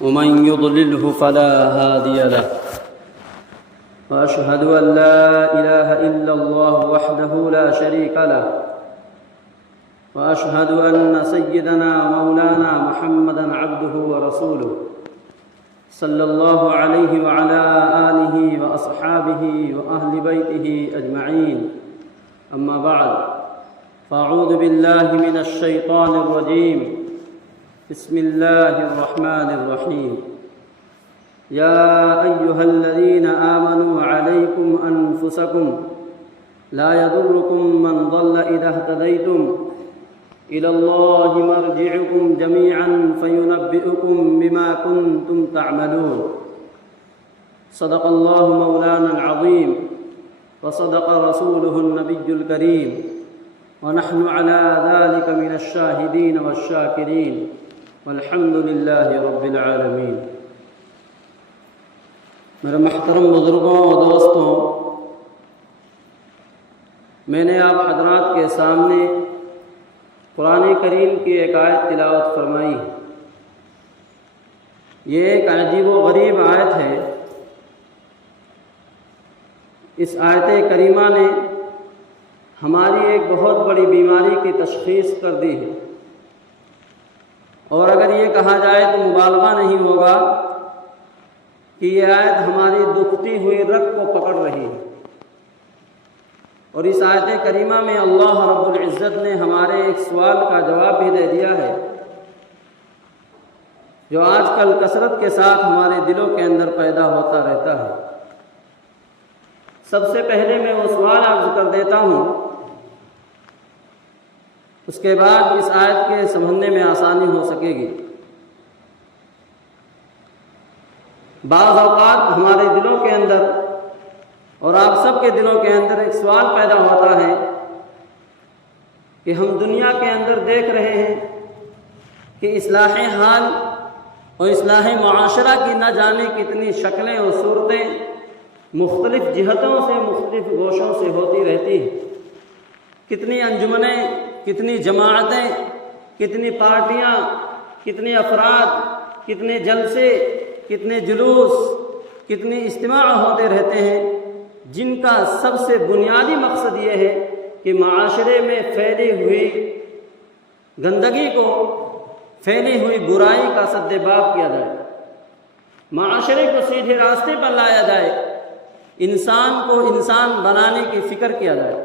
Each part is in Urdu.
ومن يضلله فلا هادي له وأشهد أن لا إله إلا الله وحده لا شريك له وأشهد أن سيدنا مولانا محمدا عبده ورسوله صلى الله عليه وعلى آله وأصحابه وأهل بيته أجمعين أما بعد فأعوذ بالله من الشيطان الرجيم بسم الله الرحمن الرحيم يا أيها الذين آمنوا عليكم أنفسكم لا يضركم من ضل إذا اهتديتم إلى الله مرجعكم جميعا فينبئكم بما كنتم تعملون صدق الله مولانا العظيم وصدق رسوله النبي الكريم ونحن على ذلك من الشاهدين والشاكرين والحمد للہ رب العالمین۔ میرے محترم بزرگوں و دوستوں، میں نے آپ حضرات کے سامنے قرآن کریم کی ایک آیت تلاوت فرمائی ہے۔ یہ ایک عجیب و غریب آیت ہے۔ اس آیت کریمہ نے ہماری ایک بہت بڑی بیماری کی تشخیص کر دی ہے، اور اگر یہ کہا جائے تو مبالغہ نہیں ہوگا کہ یہ آیت ہماری دکھتی ہوئی رگ کو پکڑ رہی ہے۔ اور اس آیت کریمہ میں اللہ رب العزت نے ہمارے ایک سوال کا جواب بھی دے دیا ہے، جو آج کل کثرت کے ساتھ ہمارے دلوں کے اندر پیدا ہوتا رہتا ہے۔ سب سے پہلے میں وہ سوال عرض کر دیتا ہوں، اس کے بعد اس آیت کے سمجھنے میں آسانی ہو سکے گی۔ بعض اوقات ہمارے دلوں کے اندر اور آپ سب کے دلوں کے اندر ایک سوال پیدا ہوتا ہے کہ ہم دنیا کے اندر دیکھ رہے ہیں کہ اصلاح حال اور اصلاح معاشرہ کی نہ جانے کتنی شکلیں اور صورتیں مختلف جہتوں سے مختلف گوشوں سے ہوتی رہتی ہیں۔ کتنی انجمنیں، کتنی جماعتیں، کتنی پارٹیاں، کتنے افراد، کتنے جلسے، کتنے جلوس، کتنے اجتماع ہوتے رہتے ہیں، جن کا سب سے بنیادی مقصد یہ ہے کہ معاشرے میں پھیلی ہوئی گندگی کو، پھیلی ہوئی برائی کا سد باب کیا جائے، معاشرے کو سیدھے راستے پر لایا جائے، انسان کو انسان بنانے کی فکر کیا جائے۔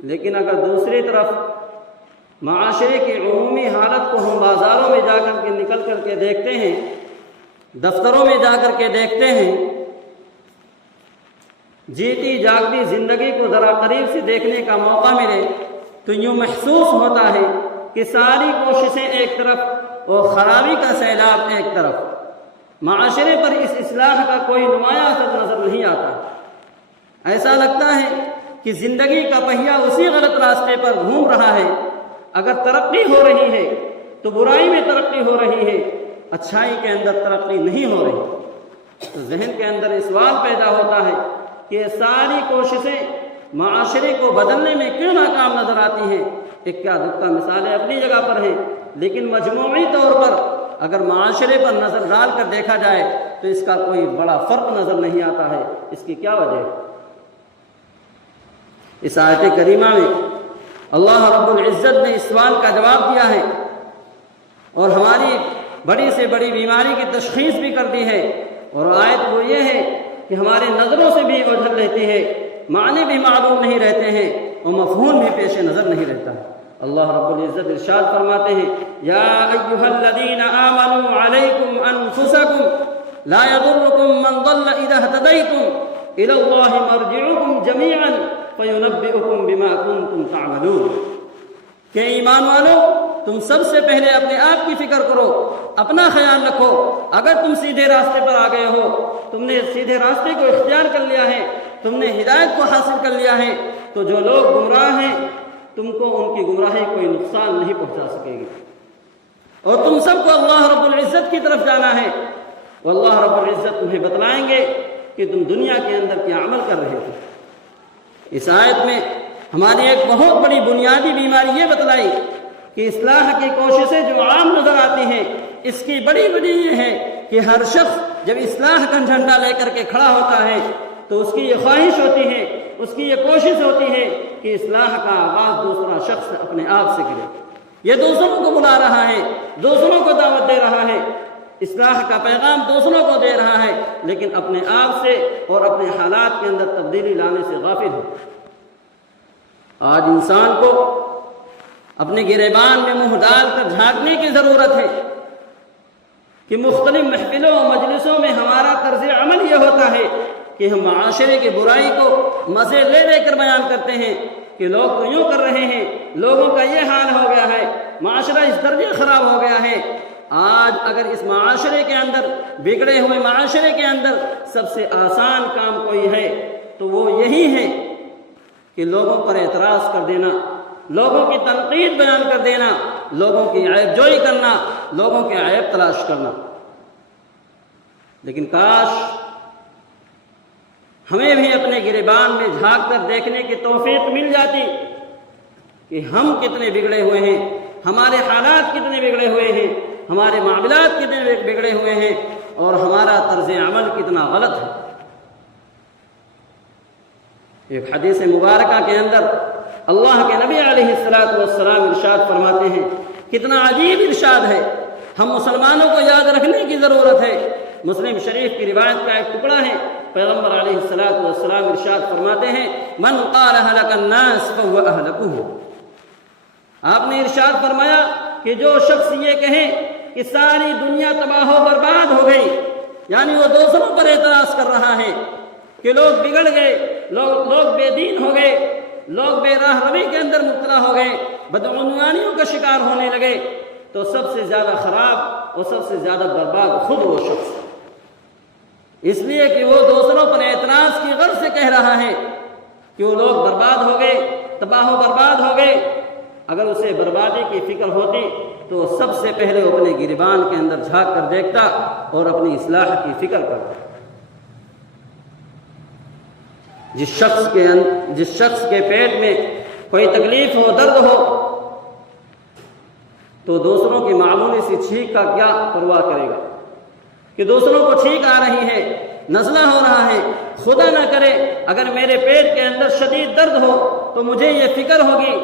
لیکن اگر دوسری طرف معاشرے کی عمومی حالت کو ہم بازاروں میں جا کر کے نکل کر کے دیکھتے ہیں، دفتروں میں جا کر کے دیکھتے ہیں، جیتی جاگتی زندگی کو ذرا قریب سے دیکھنے کا موقع ملے تو یوں محسوس ہوتا ہے کہ ساری کوششیں ایک طرف اور خرابی کا سیلاب ایک طرف، معاشرے پر اس اصلاح کا کوئی نمایاں اثر نظر نہیں آتا۔ ایسا لگتا ہے کہ زندگی کا پہیہ اسی غلط راستے پر گھوم رہا ہے۔ اگر ترقی ہو رہی ہے تو برائی میں ترقی ہو رہی ہے، اچھائی کے اندر ترقی نہیں ہو رہی۔ تو ذہن کے اندر سوال پیدا ہوتا ہے کہ یہ ساری کوششیں معاشرے کو بدلنے میں کیوں ناکام نظر آتی ہیں؟ ایک کیا دکھتا مثالیں اپنی جگہ پر ہیں، لیکن مجموعی طور پر اگر معاشرے پر نظر ڈال کر دیکھا جائے تو اس کا کوئی بڑا فرق نظر نہیں آتا ہے۔ اس کی کیا وجہ ہے؟ اس آیت کریمہ میں اللہ رب العزت نے اس سوال کا جواب دیا ہے اور ہماری بڑی سے بڑی بیماری کی تشخیص بھی کر دی ہے۔ اور آیت وہ یہ ہے کہ ہمارے نظروں سے بھی اوجھل رہتی ہے، معنی بھی معلوم نہیں رہتے ہیں اور مفہوم بھی پیش نظر نہیں رہتا ہے۔ اللہ رب العزت ارشاد فرماتے ہیں، یا ایھا الذین آمنوا علیکم انفسکم لا یضرکم من ضل اذا اہتدیتم الی اللہ مرجعکم جمیعا فَيُنَبِّئُكُم بِمَا كُنتُمْ تَعْمَلُونَ۔ کہ ایمان والو، تم سب سے پہلے اپنے آپ کی فکر کرو، اپنا خیال رکھو۔ اگر تم سیدھے راستے پر آ گئے ہو، تم نے سیدھے راستے کو اختیار کر لیا ہے، تم نے ہدایت کو حاصل کر لیا ہے، تو جو لوگ گمراہ ہیں تم کو ان کی گمراہی کوئی نقصان نہیں پہنچا سکے گی، اور تم سب کو اللہ رب العزت کی طرف جانا ہے۔ واللہ رب العزت تمہیں بتلائیں گے کہ تم دنیا کے اندر کیا عمل کر رہے تھے۔ اس آیت میں ہماری ایک بہت بڑی بنیادی بیماری یہ بتلائی کہ اصلاح کی کوششیں جو عام نظر آتی اس کی بڑی وجہ یہ ہے کہ ہر شخص جب اصلاح کا جھنڈا لے کر کے کھڑا ہوتا ہے تو اس کی یہ خواہش ہوتی ہے، اس کی یہ کوشش ہوتی ہے کہ اصلاح کا آغاز دوسرا شخص اپنے آپ سے کرے۔ یہ دوسروں کو بلا رہا ہے، دوسروں کو دعوت دے رہا ہے، اصلاح کا پیغام دوسروں کو دے رہا ہے، لیکن اپنے آپ سے اور اپنے حالات کے اندر تبدیلی لانے سے غافل ہو۔ آج انسان کو اپنے گریبان میں منہ ڈال کر جھانکنے کی ضرورت ہے کہ مختلف محفلوں و مجلسوں میں ہمارا طرز عمل یہ ہوتا ہے کہ ہم معاشرے کی برائی کو مزے لے لے کر بیان کرتے ہیں کہ لوگ تو یوں کر رہے ہیں، لوگوں کا یہ حال ہو گیا ہے، معاشرہ اس درجے خراب ہو گیا ہے۔ آج اگر اس معاشرے کے اندر، بگڑے ہوئے معاشرے کے اندر سب سے آسان کام کوئی ہے تو وہ یہی ہے کہ لوگوں پر اعتراض کر دینا، لوگوں کی تنقید بیان کر دینا، لوگوں کی عیب جوئی کرنا، لوگوں کے عیب تلاش کرنا۔ لیکن کاش ہمیں بھی اپنے گریبان میں جھانک کر دیکھنے کی توفیق مل جاتی کہ ہم کتنے بگڑے ہوئے ہیں، ہمارے حالات کتنے بگڑے ہوئے ہیں، ہمارے معاملات کتنے بگڑے ہوئے ہیں اور ہمارا طرز عمل کتنا غلط ہے۔ ایک حدیث مبارکہ کے اندر اللہ کے نبی علیہ السلام ارشاد فرماتے ہیں، کتنا عجیب ارشاد ہے، ہم مسلمانوں کو یاد رکھنے کی ضرورت ہے۔ مسلم شریف کی روایت کا ایک ٹکڑا ہے، پیغمبر علیہ السلام ارشاد فرماتے ہیں، من قال هلك الناس فهو اهلكه۔ آپ نے ارشاد فرمایا کہ جو شخص یہ کہے کہ ساری دنیا تباہ و برباد ہو گئی، یعنی وہ دوسروں پر اعتراض کر رہا ہے کہ لوگ بگڑ گئے، لوگ بے دین ہو گئے، لوگ بے راہ روی کے اندر مبتلا ہو گئے، بدعنوانیوں کا شکار ہونے لگے، تو سب سے زیادہ خراب اور سب سے زیادہ برباد خود وہ شخص، اس لیے کہ وہ دوسروں پر اعتراض کی غرض سے کہہ رہا ہے کہ وہ لوگ برباد ہو گئے، تباہ و برباد ہو گئے۔ اگر اسے بربادی کی فکر ہوتی تو سب سے پہلے وہ اپنے گریبان کے اندر جھانک کر دیکھتا اور اپنی اصلاح کی فکر کرتا۔ جس شخص کے پیٹ میں کوئی تکلیف ہو، درد ہو، تو دوسروں کی معمولی سی چھینک کا کیا پرواہ کرے گا کہ دوسروں کو چھینک آ رہی ہے، نزلہ ہو رہا ہے، خدا نہ کرے اگر میرے پیٹ کے اندر شدید درد ہو تو مجھے یہ فکر ہوگی،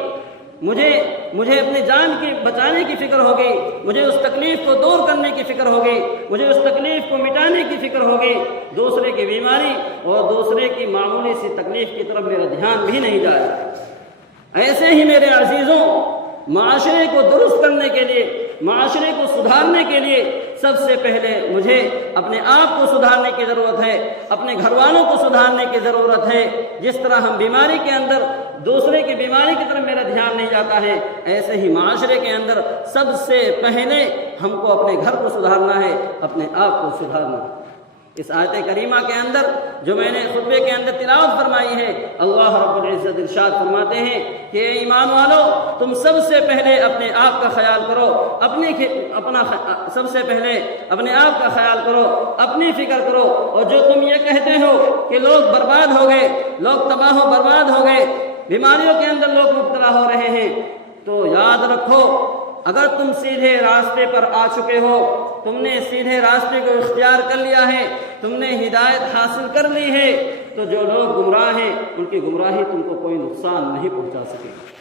مجھے اپنی جان کی بچانے کی فکر ہوگی، مجھے اس تکلیف کو دور کرنے کی فکر ہوگی، مجھے اس تکلیف کو مٹانے کی فکر ہوگی، دوسرے کی بیماری اور دوسرے کی معمولی سی تکلیف کی طرف میرا دھیان بھی نہیں جائے گا۔ ایسے ہی میرے عزیزوں، معاشرے کو درست کرنے کے لیے، معاشرے کو سدھارنے کے لیے سب سے پہلے مجھے اپنے آپ کو سدھارنے کی ضرورت ہے، اپنے گھر والوں کو سدھارنے کی ضرورت ہے۔ جس طرح ہم بیماری کے اندر دوسرے کی بیماری کی طرف میرا دھیان نہیں جاتا ہے، ایسے ہی معاشرے کے اندر سب سے پہلے ہم کو اپنے گھر کو سدھارنا ہے، اپنے آپ کو سدھارنا ہے۔ اس آیت کریمہ کے اندر جو میں نے خطبے کے اندر تلاوت فرمائی ہے، اللہ رب العزت ارشاد فرماتے ہیں کہ اے ایمان والو، تم سب سے پہلے اپنے آپ کا خیال کرو، سب سے پہلے اپنے آپ کا خیال کرو، اپنی فکر کرو، اور جو تم یہ کہتے ہو کہ لوگ برباد ہو گئے، لوگ تباہ و برباد ہو گئے، بیماریوں کے اندر لوگ مبتلا ہو رہے ہیں، تو یاد رکھو اگر تم سیدھے راستے پر آ چکے ہو، تم نے سیدھے راستے کو اختیار کر لیا ہے، تم نے ہدایت حاصل کر لی ہے، تو جو لوگ گمراہ ہیں ان کی گمراہی تم کو کوئی نقصان نہیں پہنچا سکے گی۔